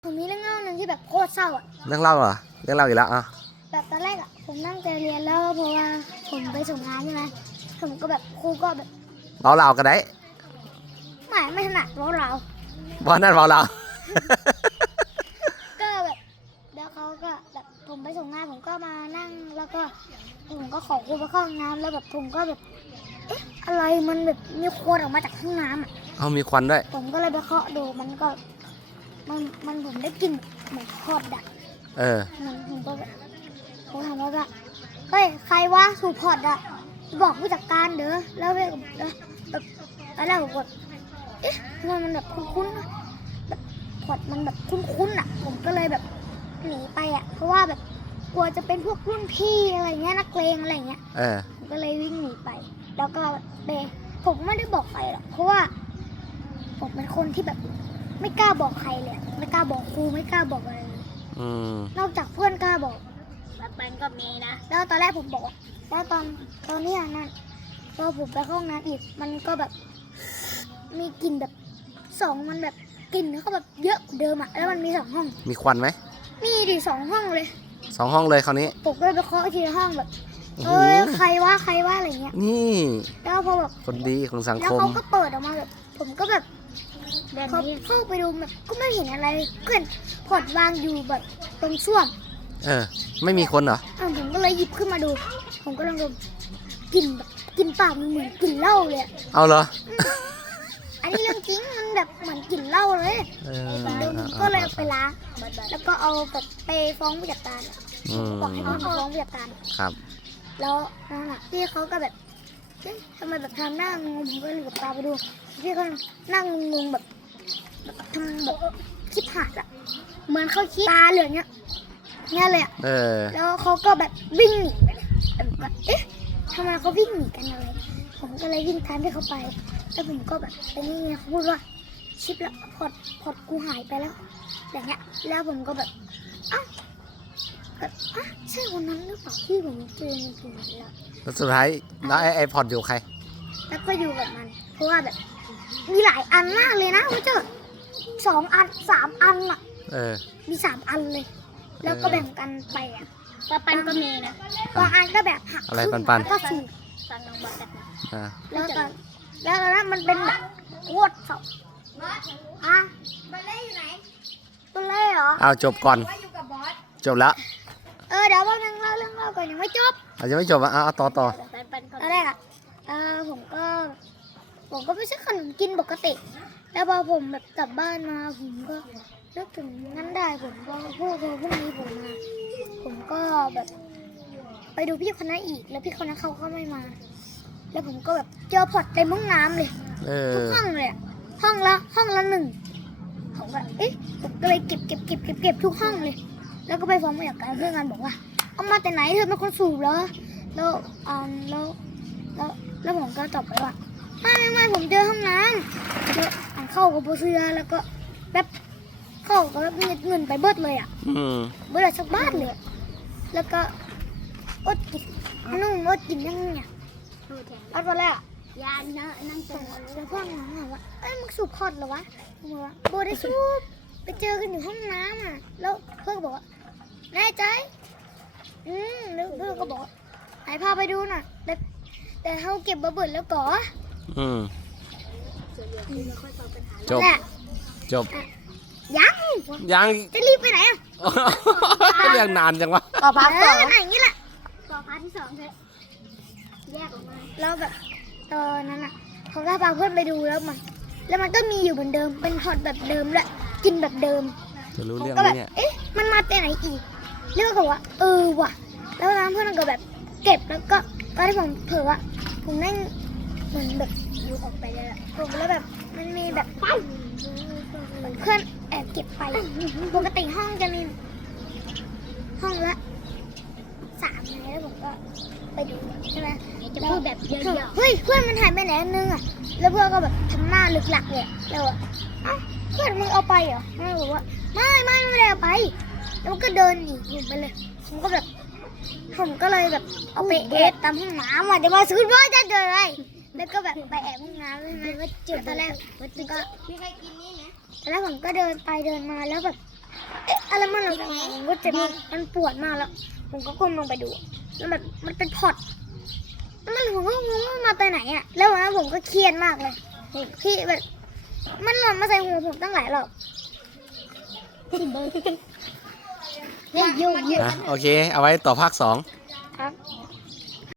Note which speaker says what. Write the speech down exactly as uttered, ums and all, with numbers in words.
Speaker 1: ผมมีเรื่องเล่าหนึ่งที่แบบโคตรเศร้าอ่ะ
Speaker 2: เรื่องเล่าเหรอเรื่องเล่าอีกแล้วอ่ะ
Speaker 1: แบบตอนแรกอ่ะผมนั่งใจเรียนแล้วเพราะว่าผมไปส่งงานใช่ไหมผมก็แบบครูก็แบบ
Speaker 2: เบาเราก็ได้
Speaker 1: ไม่ไม่ถนัดเพราะเรา
Speaker 2: บอลนั่นเบาเรา
Speaker 1: ก็แบบแล้วเขาก็แบบผมไปส่งงานผมก็มานั่งแล้วก็ผมก็ขอครูไปเข้าห้องน้ำแล้วแบบผมก็แบบเอ๊ะอะไรมันแบบมีควันออกมาจากห้องน้ำอ่ะ
Speaker 2: เอามีควันด้วย
Speaker 1: ผมก็เลยไปเคาะดูมันก็มันมันผมได้กลิ่นเหมือนทอดดัก
Speaker 2: เออ
Speaker 1: มันผมก็แบบผมถามว่าแบบเฮ้ยใครวะสูบพอร์ตอะบอกผู้จัดการเด้อแล้วแบบแบบตอนแรกผมแบบเอ๊ะทำไมมันแบบคุ้นๆนะแบบพอร์ตมันแบบคุ้นๆอะผมก็เลยแบบหนีไปอะเพราะว่าแบบกลัวจะเป็นพวกรุ่นพี่อะไรเงี้ยนักเลงอะไรเงี้ย
Speaker 2: เออ
Speaker 1: ผมก็เลยวิ่งหนีไปแล้วก็เบผมไม่ได้บอกใครหรอกเพราะว่าผมเป็นคนที่แบบไม่กล้าบอกใครเลยไม่กล้าบอกครูไม่กล้าบอกอะไร
Speaker 2: อืม
Speaker 1: นอกจากเพื่อนกล้าบอกแบบมันก็มีนะแล้วตอนแรกผมบอกว่าแล้วตอนตอนนี้นั่นพอผมไปเข้าห้องน้ำอีกมันก็แบบมีกลิ่นแบบสองมันแบบกลิ่นเขาแบบเยอะกว่าเดิมอะแล้วมันมีสองห้อง
Speaker 2: มีควันไหม
Speaker 1: มีดิสองห้องเลย
Speaker 2: สองห้องเลยคราวนี้
Speaker 1: ผมก็เลยไปเคาะทีละห้องแบบเอ้ยใครว่าใครว่าอะไรเงี้ย
Speaker 2: นี่
Speaker 1: แล้วพอแบบ
Speaker 2: คนดีของสัง
Speaker 1: แล้ว
Speaker 2: คม
Speaker 1: เขาก็เปิดออกมาแบบผมก็แบบพอเข้าไปดูแบบก็ไม่เห็นอะไรเพื่อนพอดวางอยู่แบบตรงช่วง
Speaker 2: เออไม่มีคนเหรอ
Speaker 1: อ่าผมก็เลยหยิบขึ้นมาดูผมก็ลองดมกลิ่นแบบกลิ่นปากมันเหมือนกลิ่นเหล้าเลย
Speaker 2: เอาเหรอ
Speaker 1: อันนี้เรื่องจริงมันแบบเหมือนกลิ่นเหล้าเลย
Speaker 2: เออ
Speaker 1: ดมก็เลยเอาไปล้างแล้วก็เอาแบบไปฟ้องผู้จัดการอะ
Speaker 2: อืม
Speaker 1: บอกให้เขามาฟ้องผู้จัดการ
Speaker 2: ครับ
Speaker 1: แล้วนั่นแหละพี่เขาก็แบบเอ๊ะทำไมแบบทำหน้างงผมก็เลยกับตาไปดูพี่เขานั่งงงแบบแบบทำแบบคิดหักอะเหมือนเขาคิดตาเหลืองเนี้ยเนี่ยเลยอะ
Speaker 2: เออ
Speaker 1: แล้วเขาก็แบบวิ่งหนีไปเลยแบบเอ๊ะทำไมเขาวิ่งหนีกันอะไรผมก็เลยวิ่งตามที่เขาไปแล้วผมก็แบบไปนี่ไงเขาพูดว่าชิปแล้วพอดพอดกูหายไปแล้วอย่างเงี้ยแล้วผมก็แบบอ้าวแบบอ่ะใช่คนนั้นหรือเปล่าที่ผมเจอในกลุ่มแล้ว
Speaker 2: แล้วสุดท้ายแล้วไอไอพอดอยู่ใคร
Speaker 1: แล้วก็อยู่กับมันเพราะว่าแบบมีหลายอันมากเลยนะว่าเจอสองอันสามอันอ่ะ
Speaker 2: เออ
Speaker 1: มีสามอันเลย แล้วก็แบ่งกันไปอ่ะปปันก็มีนะ
Speaker 2: อ่ะ
Speaker 1: บางอันก็แบบหัก
Speaker 2: อะไร
Speaker 1: ครึ่ง
Speaker 2: ปันๆ
Speaker 1: แล้วก็สูบ
Speaker 2: อ่า
Speaker 1: แล้วตอนแล้วตอนนั้นมันเป็นแบบโคตรเศร้าอ่ะบัลเล่อยู่ไหนบัลเล่เหรอ
Speaker 2: เอาจบก่อนจบแล้ว
Speaker 1: เออเดี๋ยวว่านั่งเล่าเรื่องเล่าก่อนยังไม่จบ
Speaker 2: อาจจะไม่จบอ่ะเอาเอาต่อต่อ
Speaker 1: ตอนแรกอ่ะเออผมก็ผมก็ไปซื้อขนมกินปกติ แล้วพอผมแบบกลับบ้านมาผมก็นึกถึงนั้นได้ผมก็พูดพอพรุ่งนี้ผมมา ผมก็แบบไปดูพี่คนนั้นอีกแล้วพี่คนนั้นเขาก็ไม่มา แล้วผมก็แบบเจอพอร์ตเต็มห้องน้ำเลย
Speaker 2: เอ
Speaker 1: ทุ
Speaker 2: อก
Speaker 1: ห้องเลยอะห้องละห้องละหนึ่งผมก็เอ๊ะผมก็เลยเก็บเก็บเก็บเก็บเก็บทุกห้องเลย แล้วก็ไปฟ้องผู้จัดการเพื่อนกันบอกว่าเอามาแต่ไหนเธอเป็นคนสูบเหรอแล้วอ่าแล้วแล้วแล้วผมก็ตอบไปว่าไม่ไม่ไม่ผมเจอห้องน้ำแล้วอ่านเข้ากับโบเซียแล้วก็แบบเข้ากับแบบเงินไปเบิดเลยอ่ะ
Speaker 2: อืม
Speaker 1: เบิดสักบ้านเลยอะแล้วก็อดกินนุ่มอดกินยังไงแล้วตอนแรกยานเนอะนั่งตรงแล้วเพื่อนมาถามว่าเอ้ยมึงสูบพอดเหรอวะผมบอกว่าโบได้สูบไปเจอกันอยู่ห้องน้ำอ่ะแล้วเพื่อนก็บอกว่าแน่ใจอืมแล้วเพื่อนก็บอกว่าไหนพาไปดูหน่อยแต่แต่เขาเก็บระเบิดแล้วก่อ
Speaker 2: อืมจบ
Speaker 1: แหละ
Speaker 2: จบ
Speaker 1: ยัง
Speaker 2: ยัง
Speaker 1: จะรีบไปไหนอ่ะ
Speaker 2: เรียกนานจังวะ
Speaker 1: ต่อพาร์ทสองอย่างนี้แหละต่อพาร์ทที่สองเถอะแยกออกมาแล้วแบบตอนนั้นอ่ะเขาก็พาเพื่อนไปดูแล้วมันแล้วมันก็มีอยู่เหมือนเดิมเป็นฮอตแบบเดิมแหละกินแบบเดิม
Speaker 2: จะรู้
Speaker 1: ผม
Speaker 2: เรื่อง
Speaker 1: ก็
Speaker 2: ไหม
Speaker 1: แบบ
Speaker 2: เนี่ย
Speaker 1: เอ๊ะมันมาแต่ไหนอีกเรื่องก็บอกว่าเออว่ะแล้วตอนนั้นเพื่อนก็แบบเก็บแล้วก็ตอนที่ผมเผลออ่ะผมนั่งเหมือนแบบอยู่ออกไปเลยอะผมแล้วแบบมันมีแบบเหมือนเพื่อนแอบเก็บไปปกติห้องจะมีห้องละสามไงแล้วผมก็ไปดูใช่ไหมจะพูดแบบเยอะๆเฮ้ยเพื่อนมันหายไปไหนอันนึงอ่ะแล้วเพื่อนก็แบบทำหน้าลึกหลักเลยแล้วอ่ะเอ้าเพื่อนมึงเอาไปเหรอมันบอกว่าไม่ไม่ไม่ได้เอาไปแล้วมันก็เดินหนีผมไปเลยผมก็แบบผมก็เลยแบบเอาไปแอบตามห้องน้ำอ่ะเดี๋ยวมาซื้อว่าจะเจออะไรแล้วก็แบบไปแอบห้องน้ำใช่ไหมว่าเจอตอนแรกมันก็
Speaker 3: มีใครกินนี่ไหม
Speaker 1: แล้วผมก็เดินไปเดินมาแล้วแบบเอ๊ะอะไรมันหลังผมก็เจ็บมันปวดมากแล้ว ผมก็ก้มลงไปดู แล้วแบบมันเป็นพอดแล้วมันผมก็งงว่ามันมาแต่ไหนอ่ะ แล้ววันนั้นผมก็เครียดมากเลยพี่แบบ มันหล่นมาใส่หัวผมตั้งหลายรอบเนี่ยยุ่ง
Speaker 2: นะโอเค เอาไว้ต่อภาคสอง
Speaker 1: ครับ